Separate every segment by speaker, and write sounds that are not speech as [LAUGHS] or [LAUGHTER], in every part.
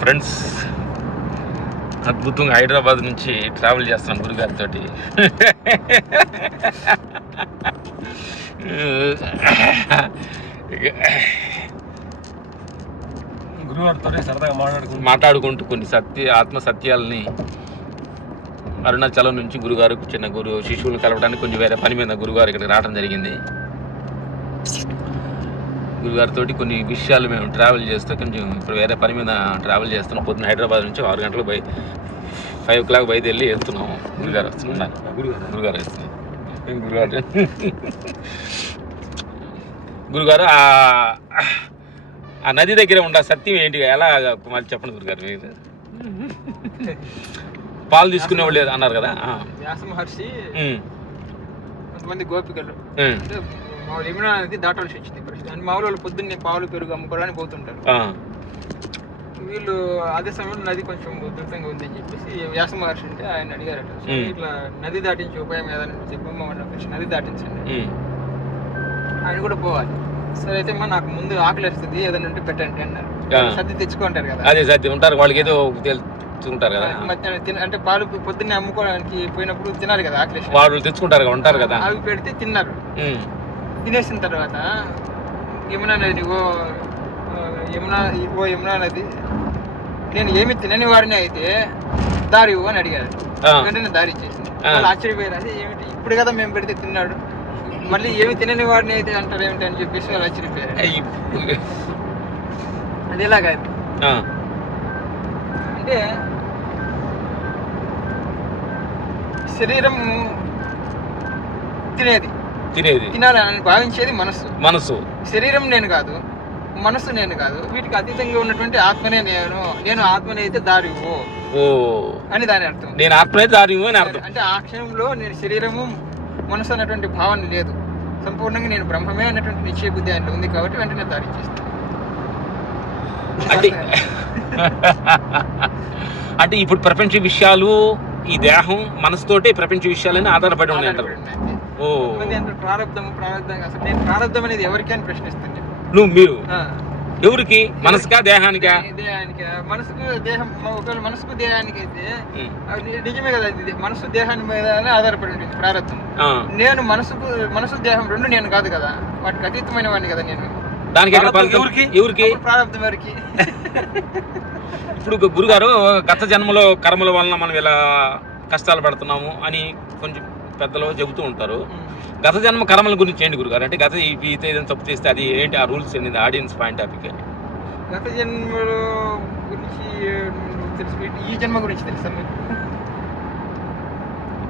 Speaker 1: Friends అద్భుతంగా హైదరాబాద్ నుంచి travel చేస్తున్నాను గురుగారితో
Speaker 2: గురువారితోనే సరదాగా మాట్లాడుకుంటూ.
Speaker 1: మాట్లాడుకుంటూ కొన్ని సత్య ఆత్మ సత్యాలని అరుణాచలం నుంచి గురుగారు చిన్న గురు శిశువులు కలవడానికి కొంచెం వేరే పని మీద గురుగారు ఇక్కడికి రావడం జరిగింది. గురుగారితో కొన్ని విషయాలు మేము ట్రావెల్ చేస్తూ కొంచెం ఇప్పుడు వేరే పని మీద ట్రావెల్ చేస్తున్నాం పొద్దున్న హైదరాబాద్ నుంచి ఆరు గంటలకు బయ ఫైవ్ ఓ క్లాక్ బయలుదేరి వెళ్తున్నాము గురుగారు వస్తున్నారు.
Speaker 2: గురుగారు.
Speaker 1: ఏం గురుగారు? గురుగారు ఆ ఆ నది దగ్గర ఉండే సత్యం ఏంటి? ఎలా మళ్ళీ చెప్పండి గురుగారు మీరు? పాలు తీసుకునేవాళ్ళు లేదు అన్నారు కదా? ఆ.
Speaker 3: వ్యాస మహర్షి కొంతమంది గోపికలు. మామూలు యమునా నది దాటాల్సి వచ్చింది పరిస్థితి. అంటే మామూలు వాళ్ళు పొద్దున్నే పాలు పెరుగు అమ్ముకోవడానికి పోతుంటారు. వీళ్ళు అదే సమయంలో నది కొంచెం ఉధృతంగా ఉందని చెప్పేసి వ్యాస మహర్షి అంటే ఆయన అడిగారట. ఇట్లా నది దాటించే ఉపాయం ఏదని చెప్పమ్మా కొంచెం నది దాటించండి. ఆయన కూడా పోవాలి. సరే అయితే అమ్మా నాకు ముందు ఆకలి వేస్తుంది ఏదైనా ఉంటే పెట్టండి అన్నారు. సర్ది తెచ్చుకుంటారు కదా.
Speaker 1: అదే సత్యం ఉంటారు వాళ్ళకి ఏదో తెలుసుకుంటారు కదా.
Speaker 3: మధ్యాహ్నం అంటే పాలు పొద్దున్నే అమ్ముకోవడానికి పోయినప్పుడు తినాలి కదా ఆకలి.
Speaker 1: వాళ్ళు తెచ్చుకుంటారు కదా, ఉంటారు కదా.
Speaker 3: అవి పెడితే తిన్నారు. తినేసిన తర్వాత యమునా నది ఓ యమునా ఓ యమునా నది నేను ఏమి తినని వాడిని అయితే దారి అని అడిగారు.
Speaker 1: ఆ.
Speaker 3: వెంటనే దారి ఇచ్చేసింది. ఆశ్చర్యపోయారు. అదే ఏమిటి? ఇప్పుడు కదా మేము పెడితే తిన్నాడు. మళ్ళీ ఏమి తినని వాడిని అయితే అంటారు ఏమిటి అని చెప్పేసి వాళ్ళు ఆశ్చర్యపోయారు. అది ఎలాగా అంటే శరీరం తినేది.
Speaker 1: తినేది.
Speaker 3: తినాలని భావించేది మనస్సు.
Speaker 1: మనసు
Speaker 3: శరీరం నేను కాదు మనసు నేను కాదు వీటికి అతీతంగా ఉన్నటువంటి ఆత్మనే నేను నేను ఆత్మనే అయితే దారి
Speaker 1: ఓ.
Speaker 3: అని దాని అర్థం.
Speaker 1: నేను ఆత్మే దారి అని అర్థం.
Speaker 3: అంటే ఆ క్షణంలో నేను శరీరము మనసు అన్నటువంటి భావన లేదు. సంపూర్ణంగా నేను బ్రహ్మమే అన్నటువంటి నిశ్చయ బుద్ధి ఆయనలో ఉంది కాబట్టి వెంటనే దారి ఇచ్చేస్తాను
Speaker 1: అంటే అంటే ఇప్పుడు ప్రపంచ విషయాలు ఈ దేహం మనసుతోటే ప్రపంచ విషయాలని ఆధారపడి ఉన్నాయి. అంటారు
Speaker 3: కొంతమంది అంటారు ప్రారంధం ప్రారంధం అసలు నేను ప్రారంధం అనేది ఎవరికి అని ప్రశ్నిస్తాను.
Speaker 1: నువ్వు మీరు. ఎవరికి? మనసుకా దేహానికా?
Speaker 3: దేహానికి? మనసుకు దేహం ఒకవేళ మనసుకు దేహానికి అయితే నిజమే కదా ఇది మనసు దేహాన్ని మీద ఆధారపడి ఉంటుంది ప్రారంధం
Speaker 1: ఆ,
Speaker 3: నేను మనసుకు మనసు దేహం రెండు నేను కాదు కదా వాటికి అతీతమైన వాడిని కదా నేను.
Speaker 1: దానికి
Speaker 2: ప్రారంభం? ఎవరికి?
Speaker 1: ఎవరికి?
Speaker 3: అప్పుడు ప్రారంధం వరకు
Speaker 1: ఇప్పుడు గురుగారు గత జన్మలో కర్మల వలన మనం ఇలా కష్టాలు పడుతున్నాము అని కొంచెం పెద్దలు చెబుతూ ఉంటారు. గత జన్మ కర్మల గురించి ఏంటి గురుగారు? అంటే గత ఈ- ఈ ఏదైనా తప్పు చేస్తే అది ఏంటి? ఆ రూల్స్ ఏంటి? ఆడియన్స్ పాయింట్ టాపిక్
Speaker 3: గత జన్మలో గురించి తెలుసు? ఈ- జన్మ గురించి తెలుసా మీకు?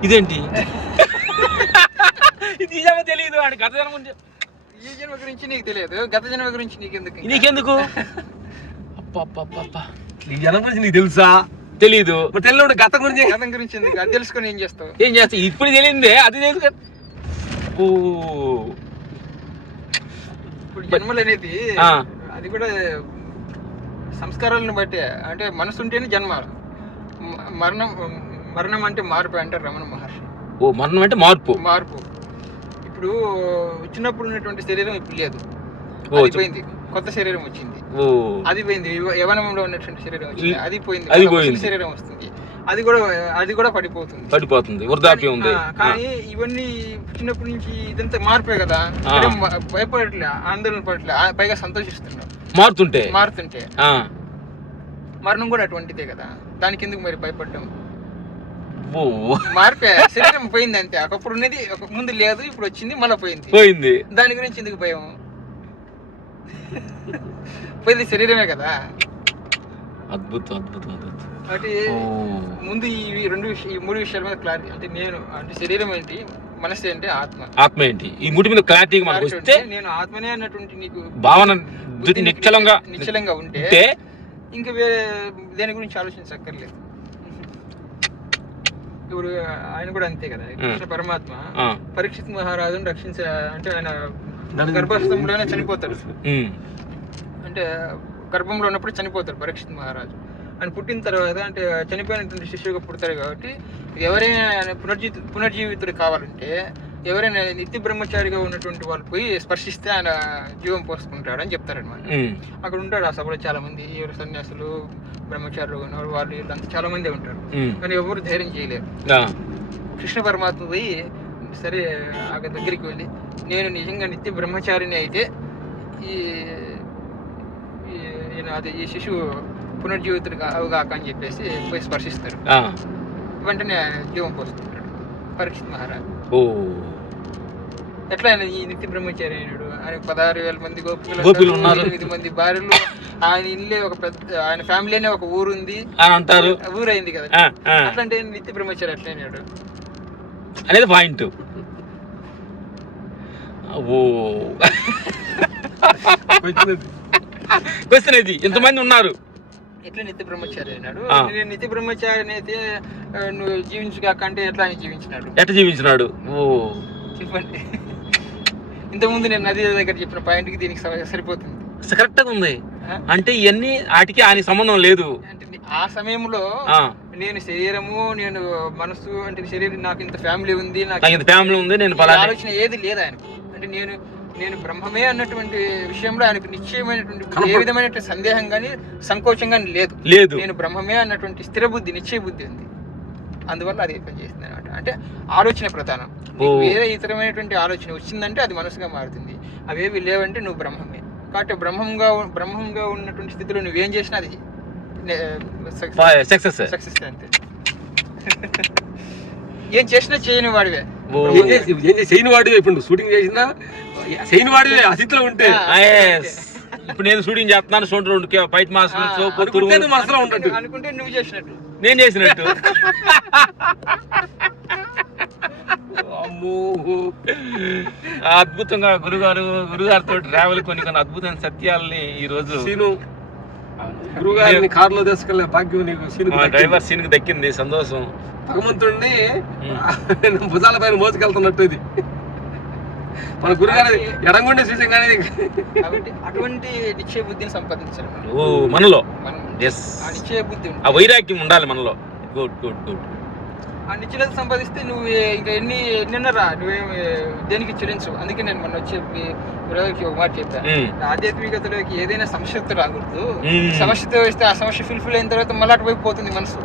Speaker 1: ఇదేంటి? ఇది జన్మ తెలియదు అండి గత జన్మ గురించి.
Speaker 3: ఈ జన్మ గురించి నీకు తెలియదు. గత జన్మ గురించి నీకెందుకు?
Speaker 1: నీకెందుకు? [LAUGHS] అప్ప
Speaker 2: ఈ జనం గురించి నీకు తెలుసా?
Speaker 1: తెలీదు.
Speaker 2: మరి తెలియదు గతం గురించి
Speaker 3: గతం గురించి ఎందుకు? అది తెలుసుకొని ఏం చేస్తావు?
Speaker 1: ఏం చేస్తా? ఇప్పుడు తెలియందే అది తెలుసు. కదా ఓ.
Speaker 3: ఇప్పుడు జన్మలు అనేది
Speaker 1: ఆ.
Speaker 3: అది కూడా సంస్కారాలను బట్టి అంటే మనసు ఉంటేనే జన్మ. మ- మరణం మరణం అంటే మార్పు అంటారు రమణ మహర్షి.
Speaker 1: ఓ మరణం అంటే మార్పు.
Speaker 3: మార్పు. ఇప్పుడు చిన్నప్పుడు ఉన్నటువంటి శరీరం ఇప్పుడు లేదు.
Speaker 1: ఓ,
Speaker 3: అది
Speaker 1: చెప్-
Speaker 3: పోయింది. కొత్త శరీరం వచ్చింది. అది పోయింది యవ- యవనంలో ఉన్నటువంటి శరీరం వచ్చింది. అది పోయింది
Speaker 1: అది పోయింది.
Speaker 3: శరీరం వస్తుంది. అది కూడా అది కూడా పడిపోతుంది.
Speaker 1: పడిపోతుంది. వృద్ధాప్యం ఉంది.
Speaker 3: కానీ ఇవన్నీ చిన్నప్పటి నుంచి ఇదంతా మార్పే కదా. భయపడట్లే ఆందోళన పడట్లే పైగా సంతోషిస్తున్నాం.
Speaker 1: మారుతుంటే.
Speaker 3: మారుతుంటే. మరణం కూడా అటువంటిదే కదా. దానికి ఎందుకు మరి భయపడ్డాం? మార్పే. శరీరం పోయింది అంతే. ఒకప్పుడు ఉన్నది ఒక ముందు లేదు ఇప్పుడు వచ్చింది మళ్ళీ పోయింది.
Speaker 1: పోయింది.
Speaker 3: దాని గురించి ఎందుకు భయం? పోయింది శరీరమే కదా.
Speaker 1: అద్భుతం అద్భుతం అద్భుతం. ఓ.
Speaker 3: ముందు ఈ రెండు ఈ మూడు విషయాల మీద క్లారిటీ అంటే నేను అంటే శరీరం ఏంటి మనసు ఏంటి ఆత్మ?
Speaker 1: ఆత్మ ఏంటి? ఈ ముటి మీద క్లారిటీగా మనకు వస్తే
Speaker 3: ఉంటే నేను ఆత్మనే అన్నటువంటి నీకు
Speaker 1: భావన నిశ్చలంగా
Speaker 3: నిశ్చలంగా ఉంటే ఇంకా వేరే దేని గురించి ఆలోచించక్కర్లేదు. ఇప్పుడు ఆయన కూడా అంతే కదా. కృష్ణ పరమాత్మ పరీక్షిత్ మహారాజును రక్షించ అంటే ఆయన గర్భస్థంలోనే చనిపోతాడు. అంటే గర్భంలో ఉన్నప్పుడు చనిపోతాడు పరీక్షిత్ మహారాజు. ఆయన పుట్టిన తర్వాత అంటే చనిపోయినటువంటి శిష్యుగా పుడతారు కాబట్టి ఎవరైనా పునర్జీ పునర్జీవితుడు కావాలంటే ఎవరైనా నిత్య బ్రహ్మచారిగా ఉన్నటువంటి వాళ్ళు పోయి స్పర్శిస్తే ఆయన జీవం పోసుకుంటాడు అని చెప్తారనమాట అక్కడ ఉంటాడు ఆ సభలో చాలా మంది ఎవరు సన్యాసులు బ్రహ్మచారులు ఉన్నవారు వాళ్ళు వీళ్ళంతా చాలా మంది ఉంటారు. కానీ ఎవరు ధైర్యం చేయలేరు. కృష్ణ పరమాత్మ పోయి సరే ఆ దగ్గరికి వెళ్ళి నేను నిజంగా నిత్య బ్రహ్మచారిని అయితే ఈ ఈ- ఈయన అదే ఈ శిశువు పునర్జీవితుడు అవగాక అని చెప్పేసి పోయి స్పర్శిస్తారు. వెంటనే జీవం పోస్తుంటాడు పరీక్షిత్ మహారాజ్.
Speaker 1: ఓ.
Speaker 3: ఎట్లా ఆయన ఈ నిత్య బ్రహ్మచారి అయినాడు ఆయన పదహారు వేల మంది గోపికలు
Speaker 1: ఉన్నారు.
Speaker 3: ఎనిమిది మంది భార్యలు. ఆయన ఇల్లే ఒక పెద్ద ఆయన ఫ్యామిలీనే ఒక ఊరు ఉంది
Speaker 1: అని అంటారు
Speaker 3: ఊరు అయింది కదా. అట్లాంటి నిత్య బ్రహ్మచారి ఎట్లా అయినాడు
Speaker 1: అనేది పాయింట్. ఓ. [LAUGHS] క్వశ్చన్ ఇది. ఇంతమంది ఉన్నారు?
Speaker 3: ఎట్లా నిత్య బ్రహ్మచారి అయినాడు? నిత్య బ్రహ్మచారి అయితే నువ్వు జీవించుగాక అంటే ఎట్లా ఆయన జీవించినాడు?
Speaker 1: ఎట్ట జీవించినాడు? ఓ.
Speaker 3: చెప్పండి. ఇంతకుముందు నేను నది దగ్గర చెప్పిన పాయింట్కి దీనికి సరిపోతుంది.
Speaker 1: కరెక్ట్గా ఉంది? అంటే ఇవన్నీ వాటికి ఆయన సంబంధం లేదు.
Speaker 3: అంటే ఆ సమయంలో నేను శరీరము నేను మనసు అంటే శరీరం నాకు ఇంత ఫ్యామిలీ ఉంది నాకు
Speaker 1: ఇంత ఫ్యామిలీ ఉంది నేను
Speaker 3: ఆలోచన ఏది లేదు ఆయనకు. అంటే నేను నేను బ్రహ్మమే అన్నటువంటి విషయంలో ఆయనకు నిశ్చయమైనటువంటి ఏ విధమైనటువంటి సందేహం కానీ సంకోచం కానీ లేదు.
Speaker 1: లేదు.
Speaker 3: నేను బ్రహ్మమే అన్నటువంటి స్థిర బుద్ధి నిశ్చయ బుద్ధి ఉంది. అందువల్ల అది పనిచేస్తుంది అనమాట అంటే ఆలోచన ప్రధానం. వేరే ఇతరమైనటువంటి ఆలోచన వచ్చిందంటే అది మనసుగా మారుతుంది. అవేవి లేవంటే నువ్వు బ్రహ్మమే. కాబట్టి బ్రహ్మంగా బ్రహ్మంగా ఉన్నటువంటి స్థితిలో నువ్వేం చేసినా అది
Speaker 1: సక్సెస్.
Speaker 3: సక్సెస్ అంతే. [LAUGHS] ఏం చేసినా చేయని వాడివే.
Speaker 2: చేయని వాడివే ఇప్పుడు షూటింగ్ చేసినా? చేయని వాడివే ఆ స్థితిలో ఉంటే.
Speaker 1: ఇప్పుడు నేను షూటింగ్ చేస్తున్నాను చూడండి రెండు ఫైట్ మాస్టర్
Speaker 3: ఆ,
Speaker 1: సోపు
Speaker 2: అనుకుంటే నువ్వు మనసులో ఉన్నట్టు
Speaker 3: అనుకుంటే నువ్వు చేసినట్టు.
Speaker 1: నేను చేసినట్టు. అద్భుతంగా గురుగారు గురుగారితో ట్రావెల్ కొన్ని కొన్ని అద్భుతమైన సత్యాలని ఈ రోజు
Speaker 2: సీను గురువు గారిని కారులో తీసుకెళ్ళే భాగ్యం నీకు సీను
Speaker 1: డ్రైవర్ సీన్కి దక్కింది సంతోషం.
Speaker 2: భగవంతుడిని భుజాల పైన మోసుకెళ్తున్నట్టు ఇది. మన గురుగారి ఎడంగుండే చూసాం కానీ
Speaker 3: అటువంటి నిశ్చయ బుద్ధిని సంపాదించాలి.
Speaker 1: ఓ మనలో. ఎస్
Speaker 3: ఆ నిశ్చయ బుద్ధి
Speaker 1: ఆ
Speaker 3: ఉంటుంది
Speaker 1: వైరాగ్యం ఉండాలి మనలో. గుడ్ గుడ్ గుడ్
Speaker 3: ఆ నిశ్చయత సంపాదిస్తే నువ్వు ఇంకా ఎన్ని ఎన్నెన్నరా? నువ్వేమి దేనికి చెల్లించు? అందుకే నేను మొన్న వచ్చి గురువుకి ఒక మాట చెప్పాను ఆధ్యాత్మికతలోకి ఏదైనా సమస్యతో రాకూడదు. సమస్యతో వస్తే ఆ సమస్య ఫుల్ఫిల్ అయిన తర్వాత మళ్ళీ అటువైపు పోతుంది మనసు.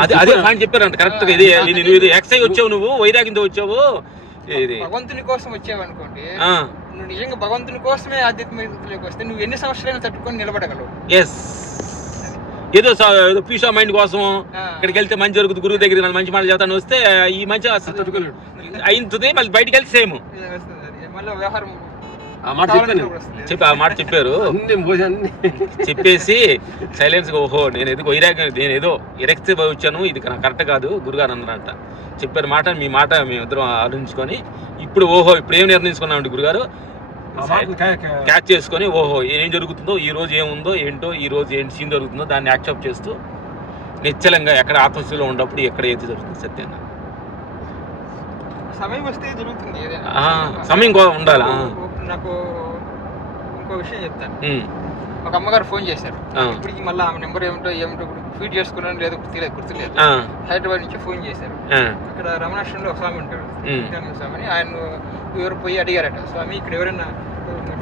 Speaker 1: అదే అదే చెప్పారంట. కరెక్ట్ ఇది ఇది- నువ్వు ఇది ఎక్సై వచ్చావు నువ్వు వైరాగ్యంతో వచ్చావు. ఇది?
Speaker 3: భగవంతుని కోసం వచ్చావు అనుకోండి
Speaker 1: ఆ.
Speaker 3: నువ్వు నిజంగా భగవంతుని కోసమే ఆధ్యాత్మికతలోకి వస్తే నువ్వు ఎన్ని సంవత్సరాలు తట్టుకొని నిలబడగలవు.
Speaker 1: ఎస్ ఏదో ఏదో పీస్ ఆఫ్ మైండ్ కోసం. ఇక్కడికి వెళ్తే మంచి జరుగుతుంది గురువు దగ్గర మంచి మాట చెప్తాను వస్తే ఈ మంచి అసలు
Speaker 2: తట్టుకోలేడు.
Speaker 1: అయింది మళ్ళీ బయటికి వెళ్తే సేమ్.
Speaker 3: మళ్ళీ వ్యవహారం
Speaker 2: ఆ మాట చెప్పాను.
Speaker 1: చెప్పి ఆ మాట చెప్పారు. చెప్పేసి సైలెన్స్ ఓహో నేను ఏదో వైరాగ్యం నేను ఏదో ఎరెక్ట్ వచ్చాను ఇది నాకు కరెక్ట్ కాదు గురుగారు అన్నారంట చెప్పారు మాట మీ మాట మేమిద్దరం ఆలోచించుకొని ఇప్పుడు ఓహో ఇప్పుడు ఏం నిర్ణయించుకున్నామండి గురుగారు? క్యాచ్ చేసుకొని ఓహో ఏం జరుగుతుందో ఈ రోజు ఏముందో ఏంటో ఈ రోజు ఏంటి సీన్ జరుగుతుందో దాన్ని యాక్సెప్ట్ చేస్తూ నిశ్చలంగా ఎక్కడ ఆత్మస్థితిలో ఉన్నప్పుడు ఎక్కడ ఏది జరుగుతుంది సత్యంగా?
Speaker 3: సమయం వస్తే జరుగుతుంది
Speaker 1: సమయం ఉండాలి.
Speaker 3: నాకు- ఇంకో విషయం చెప్తాను ఒక అమ్మగారు ఫోన్ చేశారు. ఇప్పటికి మళ్ళీ ఆమె నెంబర్ ఏమిటో ఏమిటో ఇప్పుడు ఫీడ్ చేసుకున్నాను లేదో గుర్తులేదు. గుర్తులేదు హైదరాబాద్ నుంచి ఫోన్ చేశారు. ఇక్కడ రమణాశ్రమంలో ఒక స్వామి ఉంటాడు. స్వామి ఆయన ఎవరు పోయి అడిగారట స్వామి ఇక్కడ ఎవరైనా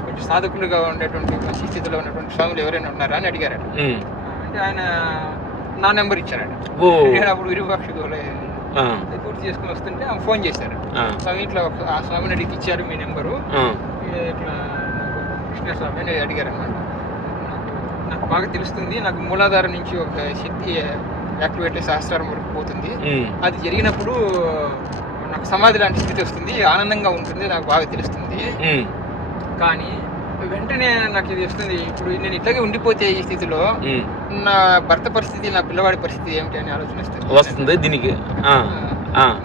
Speaker 3: కొంచెం సాధకులుగా ఉండేటువంటి మంచి స్థితిలో ఉన్నటువంటి స్వాములు ఎవరైనా ఉన్నారా? అని అడిగారట. అంటే ఆయన నా నెంబర్ ఇచ్చారట. నేను అప్పుడు విరూపాక్ష పూర్తి చేసుకుని వస్తుంటే ఆమె ఫోన్ చేశారు. స్వామి ఇట్లా ఆ స్వామిని అడిగి ఇచ్చారు మీ నెంబరు. ఇట్లా నాకు కృష్ణ స్వామి అని అడిగారు అనమాట నాకు బాగా తెలుస్తుంది నాకు మూలాధారం నుంచి ఒక శక్తి యాక్టివేట్ సహస్రారం వరకు పోతుంది. అది జరిగినప్పుడు నాకు సమాధి లాంటి స్థితి వస్తుంది ఆనందంగా ఉంటుంది నాకు బాగా తెలుస్తుంది. కానీ వెంటనే నాకు ఇది వస్తుంది ఇప్పుడు నేను ఇట్లాగే ఉండిపోతే ఈ స్థితిలో. నా భర్త పరిస్థితి నా పిల్లవాడి పరిస్థితి ఏమిటి అని ఆలోచన వస్తుంది.
Speaker 1: దీనికి.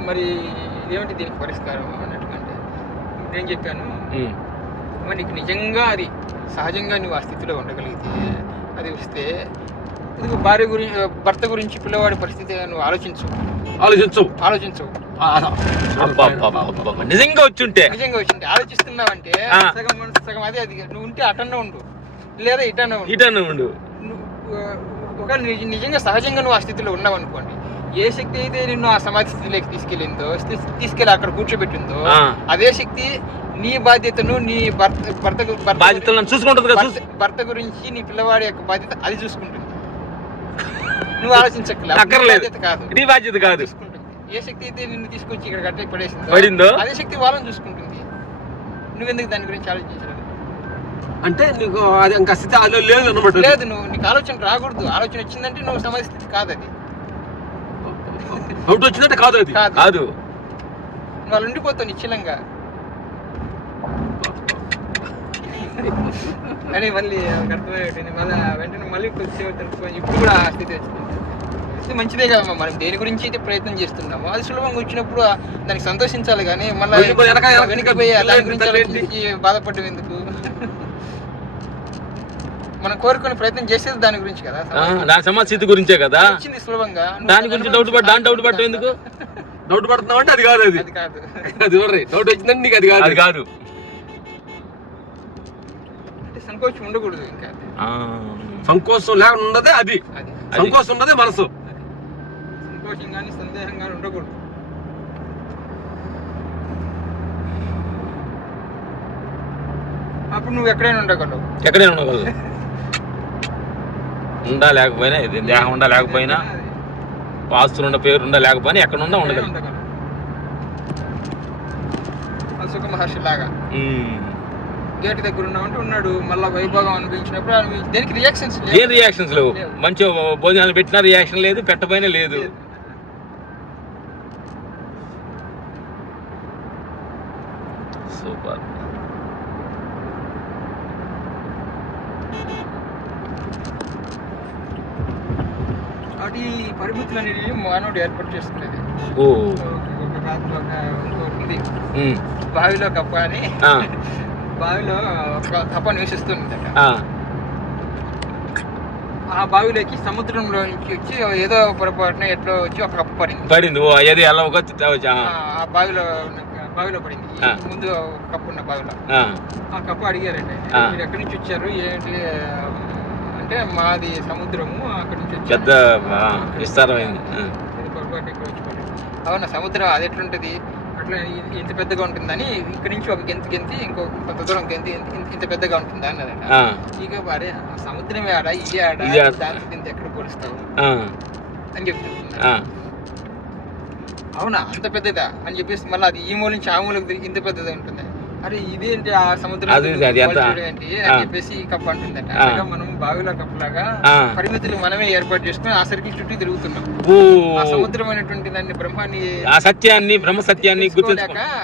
Speaker 3: మరి ఏమిటి దీనికి పరిష్కారం అన్నట్టుకంటే నేను చెప్పాను. మరి నీకు నిజంగా అది సహజంగా నువ్వు ఆ స్థితిలో ఉండగలిగితే అది వస్తే ఇదిగో భార్య గురించి భర్త గురించి పిల్లవాడి పరిస్థితి నువ్వు ఆలోచించు.
Speaker 2: ఆలోచించు.
Speaker 3: ఆలోచించు.
Speaker 1: నిజంగా వచ్చుంటే.
Speaker 3: నిజంగా వచ్చింది ఆలోచిస్తున్నావంటే. సగం సగం అదే అది. నువ్వు ఉంటే అటన్నా ఉండు. లేదా ఇటన్నా ఉండు.
Speaker 1: ఇటను ఉండు.
Speaker 3: నువ్వు ఒకవేళ నిజ- నిజంగా సహజంగా నువ్వు ఆ స్థితిలో ఉన్నావు అనుకోండి ఏ శక్తి అయితే నిన్ను ఆ సమాధి స్థితిలోకి తీసుకెళ్ళిందో తీసుకెళ్ళి అక్కడ కూర్చోబెట్టిందో
Speaker 1: ఆ.
Speaker 3: అదే శక్తి నీ బాధ్యతను నీ భర్త భర్త
Speaker 1: బాధ్యతలను చూసుకుంటుంది
Speaker 3: భర్త- గురించి నీ పిల్లవాడి యొక్క బాధ్యత అది చూసుకుంటుంది. నువ్వు ఆలోచించక్కర్లేదు కాదు
Speaker 1: నీ బాధ్యత కాదు.
Speaker 3: చూసుకుంటుంది. ఏ శక్తి అయితే నిన్ను తీసుకొచ్చి ఇక్కడ కట్టే పడేసిందో
Speaker 1: పడిందో?
Speaker 3: అదే శక్తి వాళ్ళని చూసుకుంటుంది. నువ్వెందుకు దాని గురించి ఆలోచించలేదు?
Speaker 2: అంటే నీకు అది ఇంకా స్థితి లేదు అనమాట
Speaker 3: లేదు నువ్వు నీకు ఆలోచన రాకూడదు. ఆలోచన వచ్చిందంటే నువ్వు సమయ స్థితి కాదు అది
Speaker 2: అవుట్ వచ్చిందంటే కాదు అది.
Speaker 3: కాదు. అలా ఉండిపోతావు నిశ్చలంగా. అని మళ్ళీ నాకు అర్థమయ్యేటి మళ్ళీ వెంటనే మళ్ళీ కొద్దిసేపు ఇప్పుడు కూడా ఆ స్థితి వచ్చింది. మంచిదే కదమ్మా మనం దేని గురించి అయితే ప్రయత్నం చేస్తున్నామో అది సులభంగా వచ్చినప్పుడు దానికి సంతోషించాలి కానీ మళ్ళీ
Speaker 2: వెనక-
Speaker 3: దాని గురించి బాధపడడం ఎందుకు? మనం కోరుకునే ప్రయత్నం చేసేది దాని గురించి కదా?
Speaker 1: ఆ, దాని సమాజ స్థితి గురించే కదా?
Speaker 3: వచ్చింది సులభంగా.
Speaker 1: దాని గురించి డౌట్ పడ్డ? దాని డౌట్ పట్టడం ఎందుకు? [LAUGHS]
Speaker 2: డౌట్ పడుతున్నావు అంటే అది కాదు అది.
Speaker 3: అది కాదు.
Speaker 2: అది డౌట్ వచ్చిందంటే నీకు అది కాదు.
Speaker 1: అది కాదు.
Speaker 3: అంటే సంకోచం ఉండకూడదు ఇంకా.
Speaker 1: ఆ,
Speaker 2: సంకోచం లేకుండా ఉన్నదే అది. సంకోచం ఉన్నదే మనసు.
Speaker 3: సంతోషం కానీ సందేహం కానీ ఉండకూడదు. అప్పుడు నువ్వు ఎక్కడైనా ఉండగలవు.
Speaker 1: ఎక్కడైనా ఉండగలదు [LAUGHS] ఉండా లేకపోయినా ఇది దేహం ఉండా లేకపోయినా ఆస్తులు ఉండ పేరు ఉండా లేకపోయినా ఎక్కడ ఉండా ఉండగలదు
Speaker 3: మహర్షి లాగా. గేట్ దగ్గర ఉన్నామంటే ఉన్నాడు. మళ్ళా వైభోగం అనిపించినప్పుడు దేనికి రియాక్షన్స్
Speaker 1: ఏం రియాక్షన్స్ లేవు? మంచి భోజనాలు పెట్టినా రియాక్షన్ లేదు పెట్టపోయినా లేదు సూపర్
Speaker 3: కాబట్టి ఈ పరిమితులు మానవుడు ఏర్పాటు చేసుకునేది.
Speaker 1: ఓ.
Speaker 3: ఒక ఇంకోటి ఉంది. బావిలో కప్ప అని
Speaker 1: ఆ,
Speaker 3: బావిలో ఒక కప్ప నివసిస్తుందట
Speaker 1: ఆ,
Speaker 3: బావిలోకి సముద్రంలో నుంచి వచ్చి ఏదో పొరపాటున ఎట్లో వచ్చి ఒక కప్ప పడింది.
Speaker 1: పడింది. ఓ ఏది ఎలా ఒక
Speaker 3: ఆ. బావిలో బావిలో పడింది. ముందు కప్పు ఉన్న బావిలో.
Speaker 1: ఆ,
Speaker 3: కప్ప అడిగారండి. మీరు ఎక్కడి నుంచి వచ్చారు? ఏంటి అంటే మాది సముద్రము అక్కడి నుంచి.
Speaker 1: పెద్ద విస్తారమైంది ఆ.
Speaker 3: ఇది పొరపాటు ఇక్కడ వచ్చి పడింది. అవునా సముద్రం అది ఎట్లుంటది? అట్లా ఇంత పెద్దగా ఉంటుందని ఇక్కడి నుంచి ఒక గెంతి గెంతి ఇంకో కొంత దూరం గెంతి ఇంత- పెద్దగా ఉంటుందా అన్నారట
Speaker 1: ఆ,
Speaker 3: ఇక అరే ఆ సముద్రమే ఆడ ఇది ఆడ. దాంతో దీంతో ఎక్కడ పోలుస్తావు? అని చెప్తున్నారు
Speaker 1: ఆ.
Speaker 3: అవునా అంత పెద్దదా? అని చెప్పేసి మళ్ళీ అది ఈ మూల నుంచి ఆ మూలకు తిరిగి ఇంత పెద్దది ఉంటుంది? అరే ఇదేంటి ఆ సముద్రం
Speaker 1: అది- ఎంత?
Speaker 3: అని చెప్పేసి కప్ప అంటుందట. మనం బావిలో కప్పలాగా. పరిమితులు మనమే ఏర్పాటు చేసుకుని ఆ సర్కిల్ చుట్టూ తిరుగుతున్నాం.
Speaker 1: ఓ
Speaker 3: ఆ సముద్రమైనటువంటి దాన్ని బ్రహ్మాన్ని
Speaker 1: ఆ సత్యాన్ని బ్రహ్మ సత్యాన్ని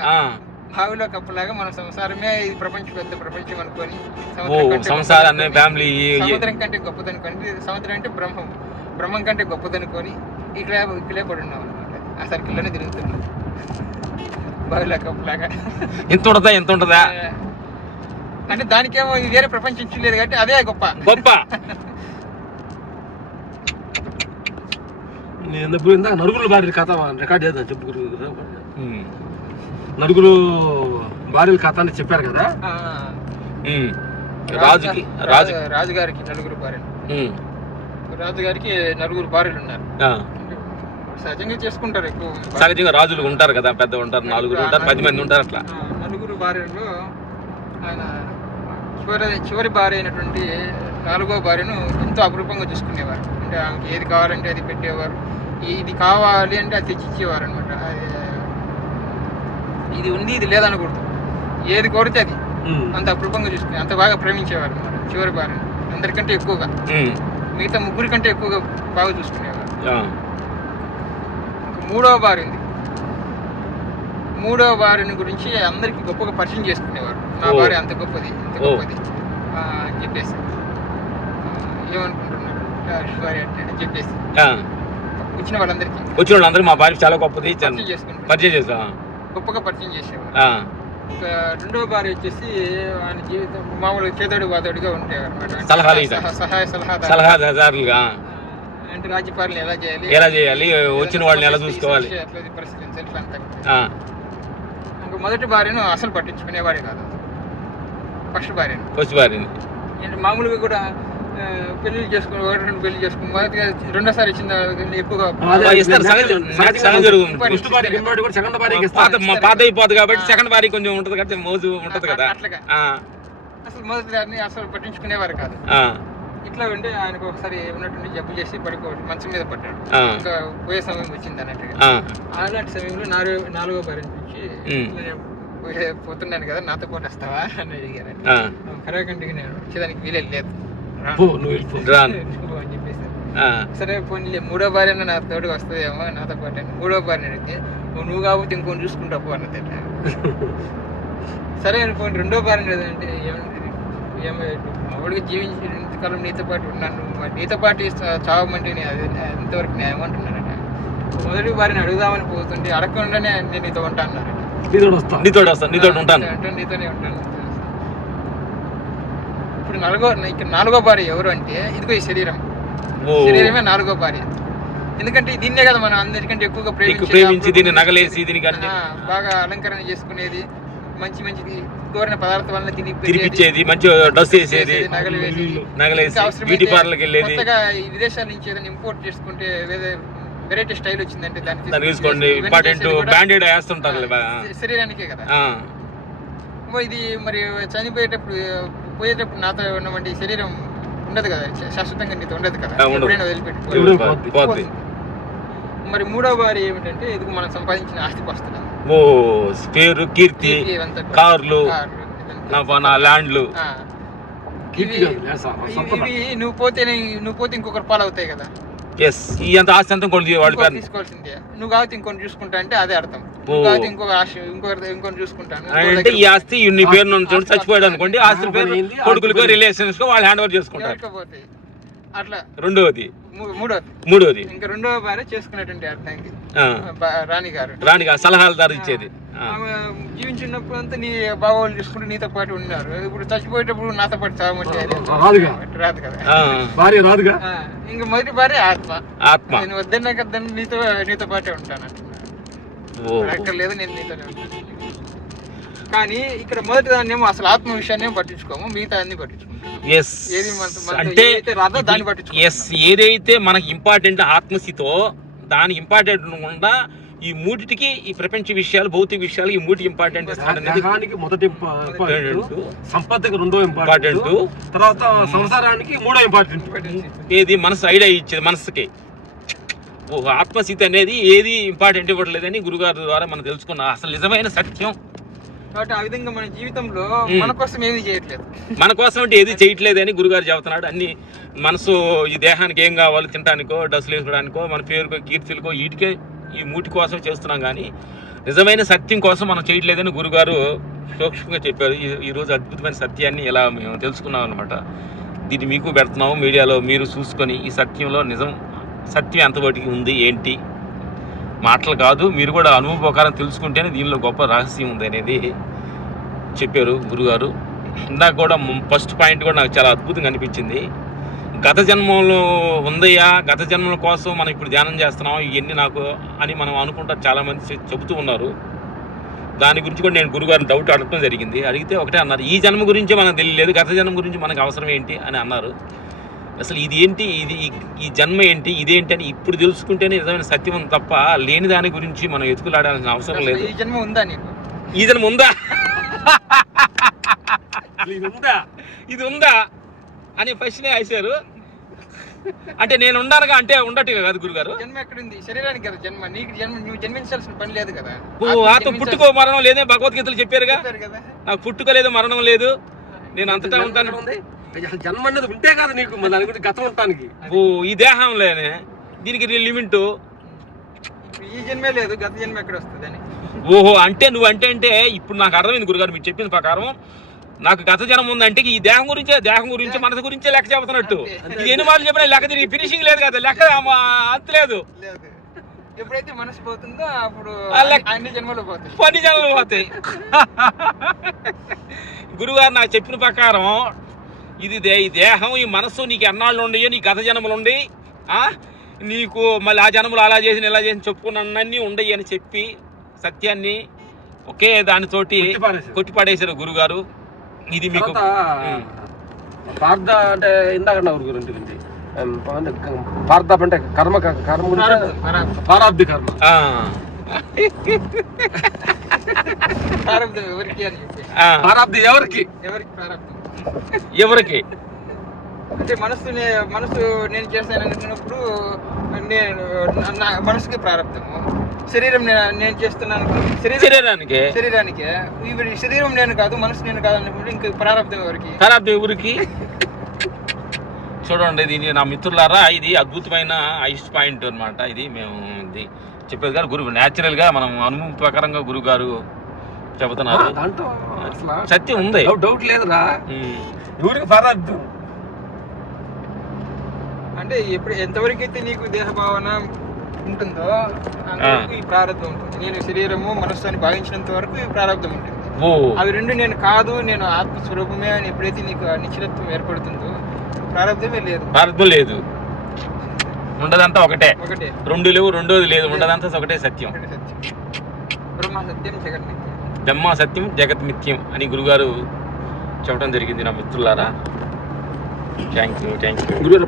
Speaker 1: ఆ,
Speaker 3: బావిలో కప్పలాగా మన సంసారమే ఇది ప్రపంచం పెద్ద ప్రపంచం అనుకొని సముద్రం గొప్పదనుకొని-
Speaker 1: ఫ్యామిలీ
Speaker 3: సముద్రం కంటే గొప్పదనుకొని సముద్రం అంటే బ్రహ్మం. బ్రహ్మం కంటే గొప్పదనుకొని ఇక్కడే ఇక్కడే పడి ఉన్నాం అనమాట ఆ సర్కిల్లోనే తిరుగుతున్నాం.
Speaker 1: ఎంత ఉంటుందా? ఎంత ఉంటుందా?
Speaker 3: అంటే దానికేమో ఇది వేరే ప్రపంచం చూడలేదు కాబట్టి అదే గొప్ప.
Speaker 1: గొప్ప.
Speaker 2: నేను ఎప్పుడు ఇందాక నలుగురు భార్యల కథ రికార్డ్ చేద్దాం చెప్పు గురు
Speaker 1: ఉమ్,
Speaker 2: నలుగురు భార్యల కథ అని చెప్పారు కదా.
Speaker 1: రాజుకి రాజు
Speaker 3: రాజు- రాజుగారికి నలుగురు భార్యలు. రాజుగారికి నలుగురు భార్యలు ఉన్నారు.
Speaker 1: ఆ.
Speaker 3: సహజంగా చేసుకుంటారు ఎక్కువ
Speaker 1: సహజంగా రాజులు ఉంటారు కదా పెద్ద ఉంటారు నలుగురు ఉంటారు పది మంది ఉంటారు అట్లా.
Speaker 3: నలుగురు భార్యల్లో ఆయన చివరి చివరి భార్య అయినటువంటి నాలుగో భార్యను ఎంతో అపురూపంగా చూసుకునేవారు. అంటే ఆమెకి ఏది కావాలంటే అది పెట్టేవారు. ఇది కావాలి అంటే అది తెచ్చిచ్చేవారు అనమాట ఇది ఉంది ఇది లేదనకూడదు. ఏది కోరితే అది. అంత అపురూపంగా చూసుకునే అంత బాగా ప్రేమించేవారు అనమాట చివరి భార్యను. అందరికంటే ఎక్కువగా. మిగతా ముగ్గురి కంటే ఎక్కువగా బాగా చూసుకునేవారు. మూడవ ఉంది మూడవ భార్యని గురించి అందరికి గొప్పగా పరిచయం చేసుకునేవారు. నా. భార్య అంత గొప్పది ఇంత. గొప్పది. అని చెప్పేసి. ఏమనుకుంటున్నారు? అని చెప్పేసి. వచ్చిన వాళ్ళందరికీ.
Speaker 1: వచ్చిన వాళ్ళందరూ మా భార్య చాలా గొప్పది.
Speaker 3: పరిచయం
Speaker 1: చేస్తా.
Speaker 3: గొప్పగా పరిచయం చేసేవారు. రెండవ భార్య వచ్చేసి ఆయన జీవితం మామూలుగా చేదోడు వాదోడుగా సలహా
Speaker 1: సలహాదారులుగా.
Speaker 3: రాజ్యపాలన ఎలా చేయాలి?
Speaker 1: ఎలా చేయాలి? వచ్చిన వాళ్ళని ఎలా చూసుకోవాలి?
Speaker 3: పరిశీలించాలి మొదటి భార్యను అసలు పట్టించుకునేవాడే కాదు. ఫస్ట్ భార్యను.
Speaker 1: ఫస్ట్ భార్యని.
Speaker 3: అంటే మామూలుగా కూడా పెళ్ళి చేసుకుని ఒకటి రెండు పెళ్ళి చేసుకుని మొదటిగా రెండోసారి ఇచ్చిన ఎక్కువగా
Speaker 1: పాత అయిపోతుంది కాబట్టి సెకండ్ భార్య కొంచెం ఉంటది కదా మోజు ఉంటది కదా.
Speaker 3: అసలు మొదటి దాన్ని అసలు పట్టించుకునేవారు కాదు.
Speaker 1: ఆ,
Speaker 3: ఇట్లా ఉంటే ఆయనకు ఒకసారి ఉన్నట్టుండి జబ్బు చేసి పడిపో మంచం మీద పడ్డాడు. ఇంకా పోయే సమయం వచ్చింది అన్నట్టుగా. అలాంటి సమయంలో నాలుగో నాలుగో భార్య నుంచి పోతున్నాను కదా నాతో పాటు వస్తావా అని అడిగారు.
Speaker 1: ఆ,
Speaker 3: కరాకంటికి నేను వచ్చేదానికి వీలే లేదు. [LAUGHS] అని. చెప్పేసి. సరే పోనీ మూడో భార్య నా తోడుగా వస్తుందేమో నాతో పాటు అని. మూడో భార్య అడిగితే "నువ్వు కాబట్టి ఇంకొని చూసుకుంటా పో అన్నది [LAUGHS] సరే అనుకోండి రెండో భార్య అంటే మామూలుగా జీవించి ఇంతకాలం నీతో పాటు ఉన్నాను. నీతో పాటు చావమంటే నేను అది ఎంతవరకు న్యాయం అంటున్నారట. మొదటి భార్యని అడుగుదామని పోతుంటే అడగకుండానే నేను నీతో ఉంటా అన్నారట.
Speaker 2: నీతో వస్తా.
Speaker 1: నీతోటి వస్తాను నీతోటి ఉంటాను.
Speaker 3: నీతోనే ఉంటాను. ఇప్పుడు నాలుగో ఇక్కడ నాలుగో భార్య ఎవరు అంటే ఇదిగో ఈ శరీరం. శరీరమే నాలుగో భార్య. ఎందుకంటే దీన్నే కదా మనం అందరికంటే ఎక్కువగా.
Speaker 1: ప్రేమించి దీన్ని నగలేసి దీనికి
Speaker 3: బాగా అలంకరణ చేసుకునేది. మంచి మంచిది కోరిన పదార్థాలను తిని
Speaker 1: తినిపించేది మంచి డ్రెస్ వేసేది
Speaker 3: నగలు వేసి
Speaker 1: నగలేసి
Speaker 3: ఇంకా అవసరమైతే
Speaker 1: బ్యూటీ పార్లర్కి వెళ్ళేది.
Speaker 3: కొత్తగా విదేశాల నుంచి ఏదైనా ఇంపోర్ట్ చేసుకుంటే వేరే వెరైటీ స్టైల్ వచ్చిందంటే దాన్ని
Speaker 1: దాన్ని తీసుకోండి ఇంపార్టెంట్ బ్యాండెడ్ వేస్తుంటారు
Speaker 3: శరీరానికే కదా.
Speaker 1: ఆ,
Speaker 3: మరి ఇది మరి చనిపోయేటప్పుడు పోయేటప్పుడు నాతో ఉన్నటువంటి శరీరం ఉండదు కదా. శాశ్వతంగా నీతో ఉండదు కదా. ఎప్పుడైనా వదిలిపెట్టి మరి మూడో భార్య ఏమిటంటే ఇది మనం సంపాదించిన ఆస్తి వస్తుంది
Speaker 1: ఓ పేరు కీర్తి కార్లు నా ల్యాండ్లు.
Speaker 3: నువ్వు పోతే నువ్వు పోతే ఇంకొకరు పాలు అవుతాయి కదా.
Speaker 1: ఎస్ ఈ అంత ఆస్తి అంతా కొన్ని వాళ్ళ
Speaker 3: ఇంకోటి
Speaker 1: పేరు
Speaker 3: తీసుకోవాల్సిందే. నువ్వు కాబట్టి ఇంకొని చూసుకుంటా అంటే అదే అర్థం.
Speaker 1: ఓ.
Speaker 3: నువ్వు కాబట్టి ఇంకొక ఆశ ఇంకొకరి ఇంకొని చూసుకుంటాను
Speaker 1: అంటే ఈ ఆస్తి నీ పేరు నుంచి చచ్చిపోయాడు అనుకోండి ఆస్తి పేరు
Speaker 2: ఆస్తి
Speaker 1: కొడుకులకో. రిలేషన్స్ కో వాళ్ళు హ్యాండ్ ఓవర్ చేసుకుంటారు
Speaker 3: అట్లా.
Speaker 1: రెండవది.
Speaker 3: మూడోది
Speaker 1: మూడవది.
Speaker 3: ఇంకా రెండవ భార్య చేసుకున్నటువంటి అర్థానికి రాణి గారు.
Speaker 1: రాణిగా సలహాలు దారి ఇచ్చేది.
Speaker 3: జీవించినప్పుడు అంతా నీ బాగోళ్ళు చూసుకుంటూ నీతో పాటు ఉన్నారు. ఇప్పుడు చచ్చిపోయేటప్పుడు నాతో పాటు
Speaker 2: రాదుగా.
Speaker 3: రాదు కదా.
Speaker 2: భార్య రాదుగా?
Speaker 3: ఇంకా మొదటి భార్య ఆత్మ.
Speaker 1: ఆత్మ.
Speaker 3: నేను వద్దన్నా కదా నీతో నీతో పాటే ఉంటాను అక్కర్లేదు నేను నీతోనే ఉంటాను. కానీ ఇక్కడ మొదటి దాన్ని ఏమో అసలు ఆత్మ విషయాన్ని పట్టించుకోము మిగతా అన్ని పట్టించుకుంటాం
Speaker 1: ఎస్ అంటే. ఎస్ ఏదైతే మనకి ఇంపార్టెంట్ ఆత్మస్థితో దాని ఇంపార్టెంట్ ఉండకుండా ఈ మూడిటికి ఈ ప్రపంచ విషయాలు భౌతిక విషయాలు ఈ మూడు ఇంపార్టెంట్
Speaker 2: దేహానికి మొదటి ఇంపా- ఇంపార్టెంట్. సంపత్తికి రెండో ఇంపార్టెంట్. తర్వాత సంసారానికి మూడో ఇంపార్టెంట్.
Speaker 1: ఏది? మనసు ఐడియా ఇచ్చేది మనసుకి. ఆత్మస్థితి అనేది ఏది ఇంపార్టెంట్ ఇవ్వట్లేదని గురుగారు ద్వారా మనం తెలుసుకున్నాం. అసలు నిజమైన సత్యం
Speaker 3: కాబట్టి ఆ విధంగా మన జీవితంలో. మన కోసం ఏమీ చేయట్లేదు.
Speaker 1: మన కోసం అంటే ఏది చేయట్లేదని గురుగారు చెబుతున్నాడు. అన్ని మనసు ఈ దేహానికి ఏం కావాలో తినడానికో డ్రెస్సులు వేసుకోవడానికో మన పేరుకో కీర్తిలకో వీటికే ఈ మూటి కోసం చేస్తున్నాం కానీ నిజమైన సత్యం కోసం మనం చేయట్లేదని గురుగారు సూక్ష్మంగా చెప్పారు. ఈ- ఈరోజు అద్భుతమైన సత్యాన్ని ఇలా మేము తెలుసుకున్నాం అనమాట దీన్ని మీకు పెడుతున్నాము. మీడియాలో మీరు చూసుకొని ఈ సత్యంలో నిజం సత్యం ఎంతవరకు ఉంది ఏంటి? మాటలు కాదు మీరు కూడా అనుభవ ప్రకారం తెలుసుకుంటేనే దీనిలో గొప్ప రహస్యం ఉంది అనేది చెప్పారు గురుగారు. ఇందాక కూడా ఫస్ట్ పాయింట్ కూడా నాకు చాలా అద్భుతంగా అనిపించింది. గత జన్మలో ఉందయ్యా గత జన్మల కోసం మనం ఇప్పుడు ధ్యానం చేస్తున్నాం ఇవన్నీ నాకు అని మనం అనుకుంటారు చాలామంది చెబుతూ ఉన్నారు. దాని గురించి కూడా నేను గురుగారిని డౌట్ అడగడం జరిగింది. అడిగితే ఒకటే అన్నారు ఈ జన్మ గురించి మనకు తెలియలేదు గత జన్మ గురించి మనకు అవసరం ఏంటి అని అన్నారు. అసలు ఇది ఏంటి? ఇది ఈ- జన్మ ఏంటి? ఇదేంటి అని ఇప్పుడు తెలుసుకుంటేనే నిజమైన సత్యం ఉంది తప్ప లేని దాని గురించి మనం ఎతుకులాడాల్సిన అవసరం లేదు.
Speaker 3: ఈ జన్మ ఉందా నీకు?
Speaker 1: ఈ జన్మ ఉందా?
Speaker 2: ఇది ఉందా?
Speaker 1: ఇది ఉందా? అని ప్రశ్నే వేశారు అంటే నేను ఉండాలిగా అంటే ఉండట్టుగా కాదు గురుగారు.
Speaker 3: జన్మ ఎక్కడుంది? శరీరానికి కదా జన్మ. నీకు జన్మ నువ్వు జన్మించాల్సిన పని లేదు కదా.
Speaker 1: ఓ
Speaker 3: ఆత్మ
Speaker 1: పుట్టుకో మరణం లేదే భగవద్గీతలు చెప్పారుగా.
Speaker 3: చెప్పారు కదా
Speaker 1: నాకు పుట్టుక లేదు మరణం లేదు. నేను అంతటా ఉంటాను.
Speaker 2: జన్మ అనేది ఉంటే కదా నీకు మన దాని గురించి గతం ఉంటానికి.
Speaker 1: ఓ ఈ దేహంలోనే దీనికి లిమిట్.
Speaker 3: ఇప్పుడు ఈ జన్మే లేదు గత జన్మ ఎక్కడ వస్తుంది అని.
Speaker 1: ఓహో అంటే నువ్వు అంటే అంటే ఇప్పుడు నాకు అర్థమైంది గురుగారు మీరు చెప్పిన ప్రకారం నాకు గత జనం ఉందంటే ఈ దేహం గురించే దేహం గురించి మనసు గురించే లెక్క చెబుతున్నట్టు. ఇది ఎన్ని మార్లు చెప్పినా లెక్క తిరిగి ఫినిషింగ్ లేదు కదా లెక్క ఆ, అంత లేదు.
Speaker 3: లేదు. ఎప్పుడైతే మనసు పోతుందో అప్పుడు అన్ని- జన్మలు పోతాయి
Speaker 1: పని జనాలు పోతాయి గురుగారు నాకు చెప్పిన ప్రకారం ఇది దే ఈ దేహం ఈ మనస్సు నీకు ఎన్నాళ్ళు ఉండయో నీ గత జన్మలు ఉండి ఆ? నీకు మళ్ళీ ఆ జన్మలు అలా చేసి ఇలా చేసి చెప్పుకున్నన్నీ ఉండయి అని చెప్పి సత్యాన్ని ఒకే దానితోటి. కొట్టిపడేశారు గురుగారు ఇది మీకు.
Speaker 2: పార్థ అంటే ఇందాక గురించి గురించి పార్థ అంటే కర్మ కర్మ
Speaker 3: ప్రారంభం, ప్రారంభం.
Speaker 2: పారాబ్ది కర్మ.
Speaker 3: ప్రారంభం ఎవరికి
Speaker 2: పారాబ్ది ఎవరికి?
Speaker 3: ఎవరికి ప్రారంభం
Speaker 1: ఎవరికి?
Speaker 3: అంటే మనసు మనసు నేను చేస్తాను అనుకున్నప్పుడు నేను మనసుకి ప్రారంభము. శరీరం నేను చేస్తున్నాను. శరీరం
Speaker 1: శరీరానికి?
Speaker 3: శరీరానికి. శరీరం నేను కాదు మనసు నేను కాదు అనుకుంటే ఇంక ప్రారంభం ఎవరికి?
Speaker 1: ఖరాబ్ ఊరికి చూడండి దీని నా మిత్రులారా ఇది అద్భుతమైన ఐస్ పాయింట్ అన్నమాట. ఇది మేము ఇది చెప్పేది గారు గురువు న్యాచురల్గా మనం అనుభవం ప్రకారంగా గురువు గారు చెబుతున్నారు సత్యం ఉంది.
Speaker 2: డౌట్- లేదురా. ఊరికి పరార్థం
Speaker 3: అంటే ఎప్పుడు ఎంతవరకు అయితే నీకు దేహ భావన ఉంటుందో ఈ ప్రారంభం ఉంటుంది. నేను శరీరము మనస్సు అని భావించినంత వరకు ఈ ప్రారంభం ఉంటుంది. అవి రెండు నేను కాదు నేను ఆత్మస్వరూపమే అని ఎప్పుడైతే నీకు ఆ నిశ్చలత్వం ఏర్పడుతుందో ప్రారంభమే లేదు.
Speaker 1: భారతం లేదు. ఉండదంతా ఒకటే.
Speaker 3: ఒకటే.
Speaker 1: రెండు లేవు రెండోది లేదు. ఉండదంతా ఒకటే సత్యం.
Speaker 3: ఒకటే సత్యం. బ్రహ్మ సత్యం జగన్మిత్యం
Speaker 1: బ్రహ్మ సత్యం జగత్ మిథ్యం అని గురుగారు చెప్పడం జరిగింది నా మిత్రులారా. థ్యాంక్ యూ థ్యాంక్ యూ
Speaker 2: గురుగారు